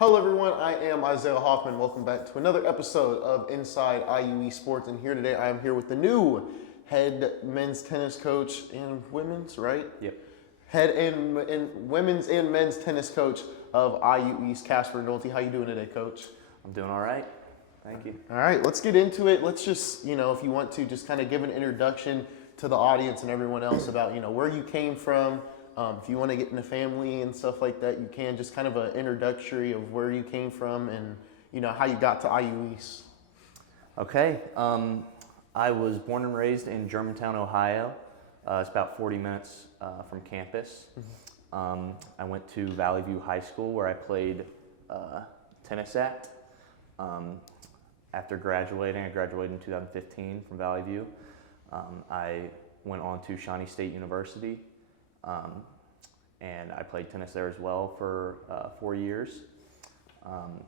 Hello everyone, I am Isaiah Hoffman. Welcome back to another episode of Inside IUE Sports. And here today I am here with the new head men's tennis coach and women's, right? Yep. Head and women's and men's tennis coach of IU East, Casper Nolte. How you doing today, Coach? I'm doing all right. Thank you. All right, let's get into it. Let's just, if you want to, just kind of give an introduction to the audience and everyone else about, where you came from. If you want to get into family and stuff like that, you can. Just kind of an introductory of where you came from and, how you got to IU East. Okay. I was born and raised in Germantown, Ohio. It's about 40 minutes from campus. I went to Valley View High School where I played tennis at. After graduating, I graduated in 2015 from Valley View. I went on to Shawnee State University. And I played tennis there as well for 4 years.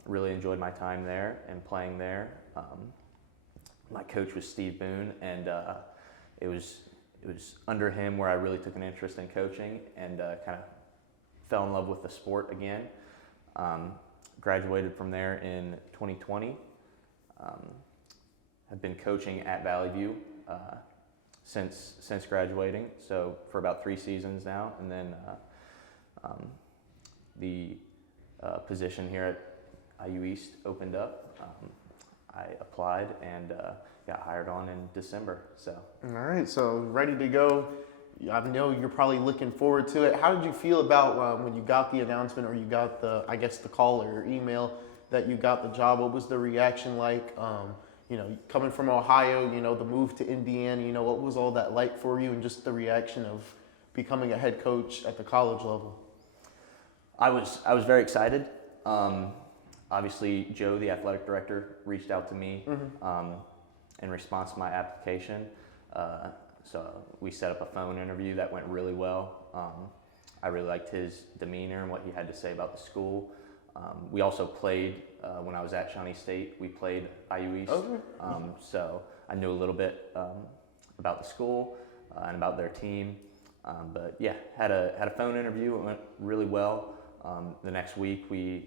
Really enjoyed my time there and playing there. My coach was Steve Boone, and it was under him where I really took an interest in coaching and kind of fell in love with the sport again. Graduated from there in 2020. Have been coaching at Valley View since graduating, so for about 3 seasons now, and then the position here at IU East opened up. I applied and got hired on in December. So. All right, so ready to go. I know you're probably looking forward to it. How did you feel about when you got the announcement or you got the call or email that you got the job? What was the reaction like? Coming from Ohio, the move to Indiana, what was all that like for you and just the reaction of becoming a head coach at the college level? I was very excited. Obviously, Joe, the athletic director, reached out to me in response to my application. So we set up a phone interview that went really well. I really liked his demeanor and what he had to say about the school. We also played, when I was at Shawnee State, we played IU East. Okay. So I knew a little bit about the school and about their team. But yeah, had a phone interview. It went really well. The next week, he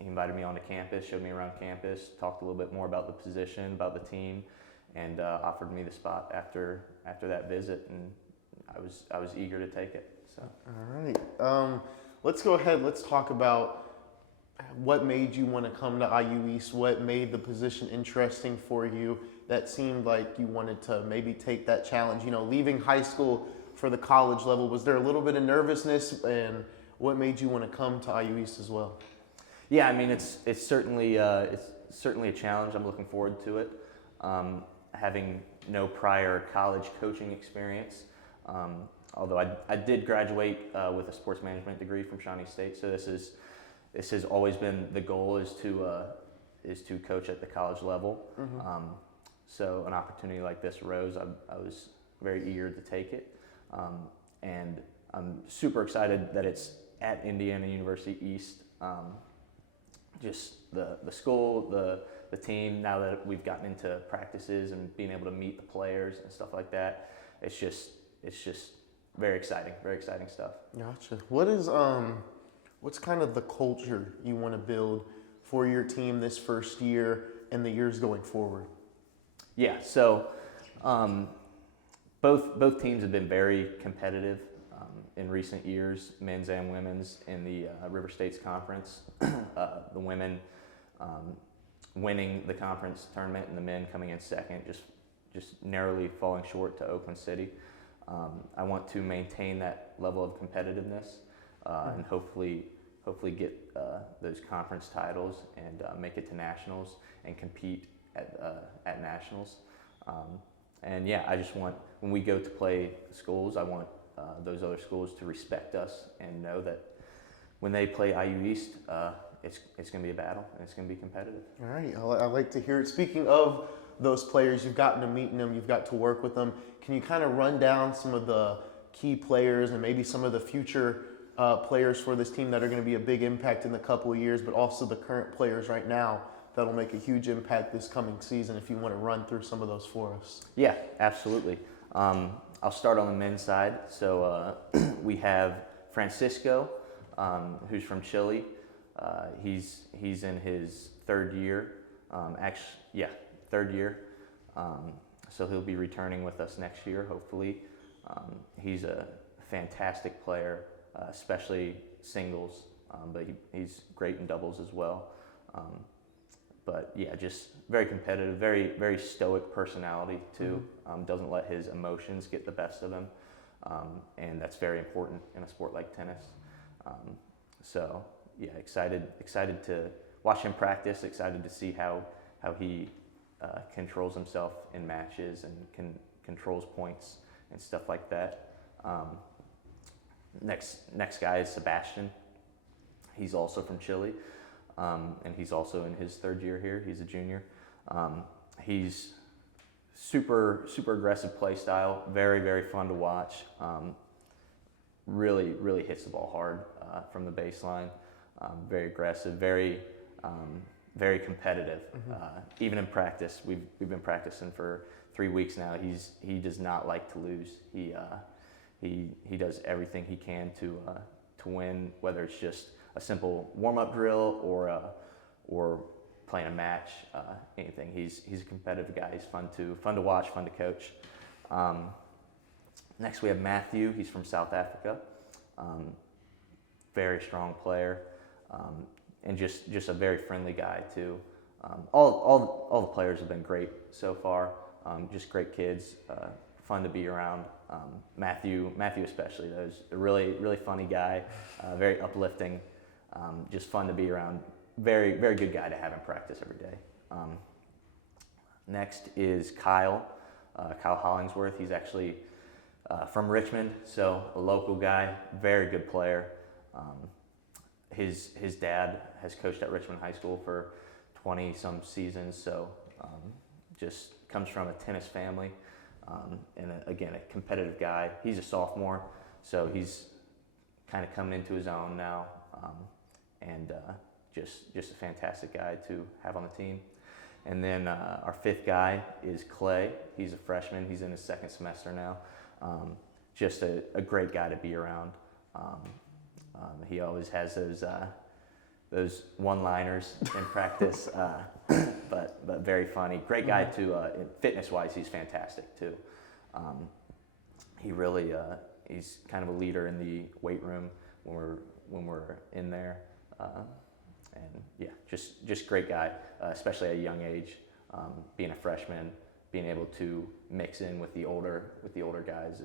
invited me onto campus, showed me around campus, talked a little bit more about the position, about the team, and offered me the spot after that visit. And I was eager to take it. So. All right. Let's go ahead. Let's talk about what made you want to come to IU East. What made the position interesting for you? That seemed like you wanted to maybe take that challenge. Leaving high school for the college level, was there a little bit of nervousness, and what made you want to come to IU East as well? Yeah, I mean it's certainly a challenge. I'm looking forward to it. Having no prior college coaching experience, although I did graduate with a sports management degree from Shawnee State, so this has always been the goal is to coach at the college level. So an opportunity like this arose. I was very eager to take it. And I'm super excited that it's at Indiana University East. Just the school, the team, now that we've gotten into practices and being able to meet the players and stuff like that, it's just very exciting stuff. Gotcha. What's kind of the culture you want to build for your team this first year and the years going forward? Yeah, so both teams have been very competitive in recent years, men's and women's, in the River States Conference. The women winning the conference tournament and the men coming in second, just narrowly falling short to Oakland City. I want to maintain that level of competitiveness and hopefully get those conference titles and make it to nationals and compete at nationals. And yeah, I just want, when we go to play schools, I want those other schools to respect us and know that when they play IU East, it's going to be a battle and it's going to be competitive. All right, I like to hear it. Speaking of those players, you've gotten to meet them, you've got to work with them. Can you kind of run down some of the key players and maybe some of the future players for this team that are going to be a big impact in the couple of years, but also the current players right now that'll make a huge impact this coming season, if you want to run through some of those for us? Yeah, absolutely. I'll start on the men's side. So we have Francisco, who's from Chile. He's in his third year. Third year. So he'll be returning with us next year, hopefully. He's a fantastic player, especially singles, but he's great in doubles as well. But yeah, just very competitive, very stoic personality too. Doesn't let his emotions get the best of him, and that's very important in a sport like tennis. So yeah, excited to watch him practice. Excited to see how he controls himself in matches and controls points and stuff like that. Next guy is Sebastian. He's also from Chile, and he's also in his third year here. He's a junior. He's super aggressive play style. Very fun to watch. Really hits the ball hard from the baseline. Very aggressive. Very competitive. Even in practice, we've been practicing for 3 weeks now. He does not like to lose. He does everything he can to win, whether it's just a simple warm-up drill or playing a match, anything. He's a competitive guy. He's fun to watch, fun to coach. Next we have Matthew. He's from South Africa. Very strong player, and just a very friendly guy too. All the players have been great so far. Just great kids, fun to be around. Matthew especially, though, is a really funny guy, very uplifting, just fun to be around. Very good guy to have in practice every day. Next is Kyle Hollingsworth. He's actually from Richmond, so a local guy, very good player. His dad has coached at Richmond High School for 20 some seasons, so just comes from a tennis family, and again, a competitive guy. He's a sophomore, so he's kind of coming into his own now, and just a fantastic guy to have on the team. And then our fifth guy is Clay. He's a freshman. He's in his second semester now. Just a great guy to be around. He always has those one-liners in practice, but very funny. Great guy too. Fitness-wise, he's fantastic too. He's kind of a leader in the weight room when we're in there. And yeah, just great guy, especially at a young age, being a freshman, being able to mix in with the older guys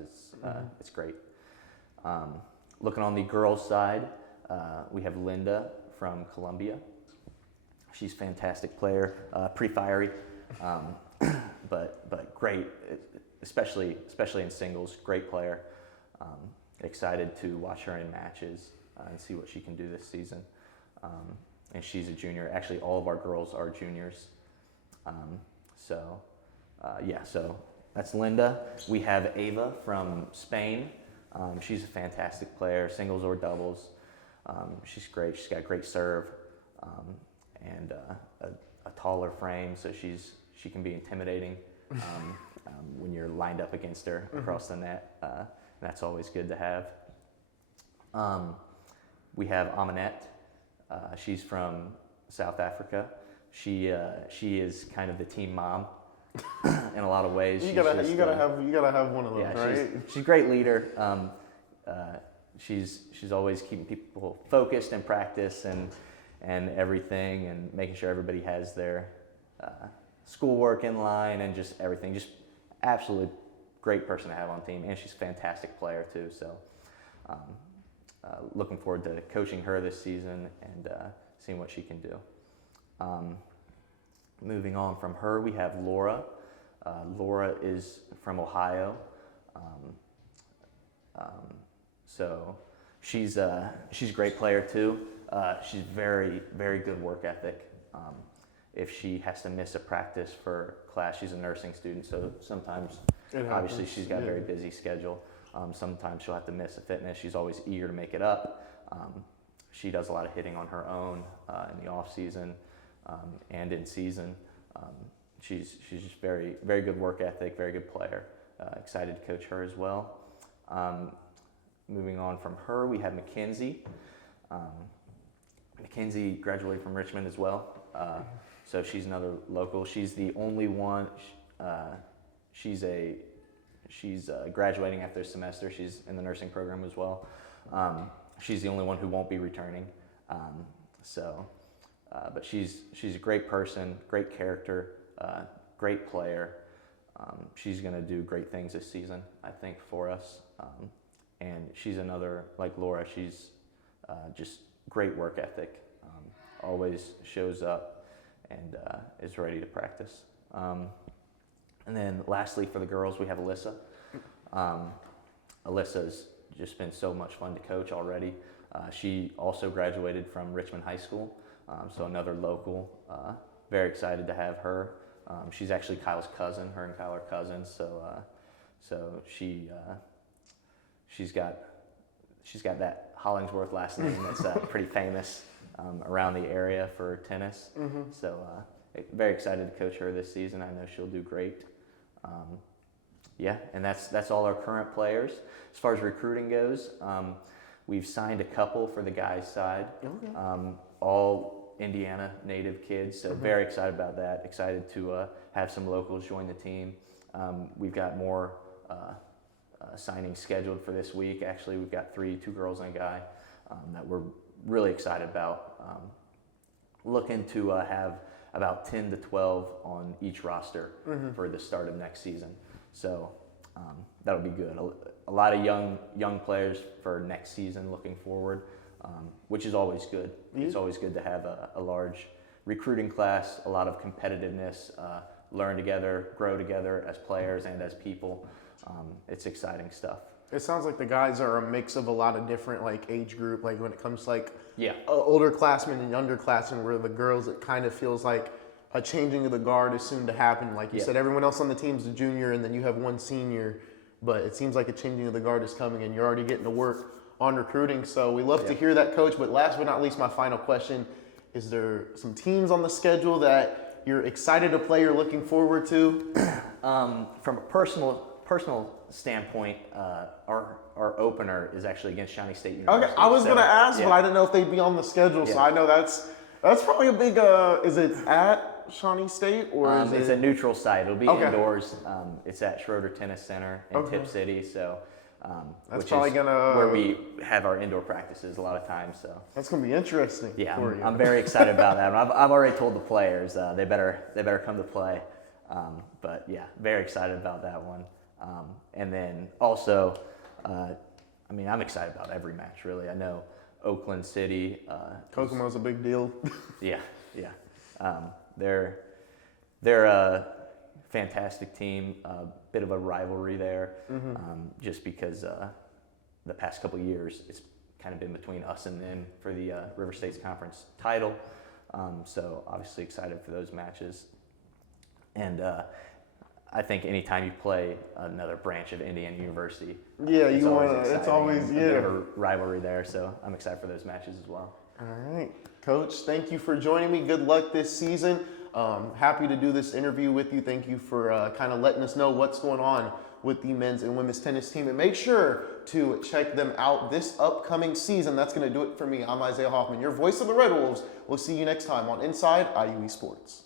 it's great. Looking on the girls' side, we have Linda from Colombia. She's a fantastic player, pretty fiery, but great, especially in singles. Great player. Excited to watch her in matches and see what she can do this season. And she's a junior. Actually, all of our girls are juniors. So that's Linda. We have Ava from Spain. She's a fantastic player, singles or doubles. She's great. She's got great serve, and a taller frame, so she can be intimidating when you're lined up against her across the net. That's always good to have. We have Amanette. She's from South Africa. She is kind of the team mom in a lot of ways. You gotta have one of those, right? She's a great leader. She's always keeping people focused in practice and everything, and making sure everybody has their schoolwork in line and just everything. Just absolutely great person to have on team, and she's a fantastic player too. So looking forward to coaching her this season and seeing what she can do. Moving on from her, we have Laura. Laura is from Ohio. So she's a great player too. She's very good work ethic. If she has to miss a practice for class, she's a nursing student, so sometimes obviously she's got a very busy schedule. Sometimes she'll have to miss a fitness. She's always eager to make it up. She does a lot of hitting on her own in the off season and in season. She's just very good work ethic, very good player. Excited to coach her as well. Moving on from her, we have Mackenzie. Mackenzie graduated from Richmond as well, so she's another local. She's the only one. She's graduating after a semester. She's in the nursing program as well. She's the only one who won't be returning. But she's a great person, great character, great player. She's going to do great things this season, I think, for us. And she's another, like Laura, she's just great work ethic, always shows up and is ready to practice. And then lastly, for the girls, we have Alyssa. Alyssa's just been so much fun to coach already. She also graduated from Richmond High School, so another local. Very excited to have her. She's actually Kyle's cousin. Her and Kyle are cousins, so she's got that Hollingsworth last name that's pretty famous around the area for tennis. Mm-hmm. So very excited to coach her this season. I know she'll do great. And that's all our current players. As far as recruiting goes, we've signed a couple for the guys' side. Okay. All Indiana native kids, so very excited about that. Excited to have some locals join the team. We've got more signings scheduled for this week. Actually, we've got two girls and a guy that we're really excited about. Looking to have about 10 to 12 on each roster for the start of next season. So that'll be good. A lot of young players for next season looking forward, which is always good. It's always good to have a large recruiting class, a lot of competitiveness, learn together, grow together as players and as people. It's exciting stuff. It sounds like the guys are a mix of a lot of different age group, when it comes to older classmen and underclassmen, where the girls, it kind of feels like a changing of the guard is soon to happen. Like you said, everyone else on the team's a junior and then you have one senior, but it seems like a changing of the guard is coming and you're already getting to work on recruiting. So we love to hear that, Coach. But last but not least, my final question, is there some teams on the schedule that you're excited to play or looking forward to? From a personal standpoint, our opener is actually against Shawnee State University. Okay, I was going to ask, but I didn't know if they'd be on the schedule. So I know that's probably a big, is it at Shawnee State or is it's a neutral site. It'll be indoors. It's at Schroeder Tennis Center in Tip City. So that's probably where we have our indoor practices a lot of times. So that's gonna be interesting. Yeah, I'm very excited about that. I've already told the players they better come to play. But yeah, very excited about that one. And then also, I'm excited about every match really. I know Oakland City. Kokomo's a big deal. Yeah. They're a fantastic team. A bit of a rivalry there, just because the past couple of years it's kind of been between us and them for the River States Conference title. So obviously excited for those matches. And I think anytime you play another branch of Indiana University, it's always a bit of a rivalry there. So I'm excited for those matches as well. All right, Coach, thank you for joining me. Good luck this season. Happy to do this interview with you. Thank you for kind of letting us know what's going on with the men's and women's tennis team. And make sure to check them out this upcoming season. That's going to do it for me. I'm Isaiah Hoffman, your voice of the Red Wolves. We'll see you next time on Inside IUE Sports.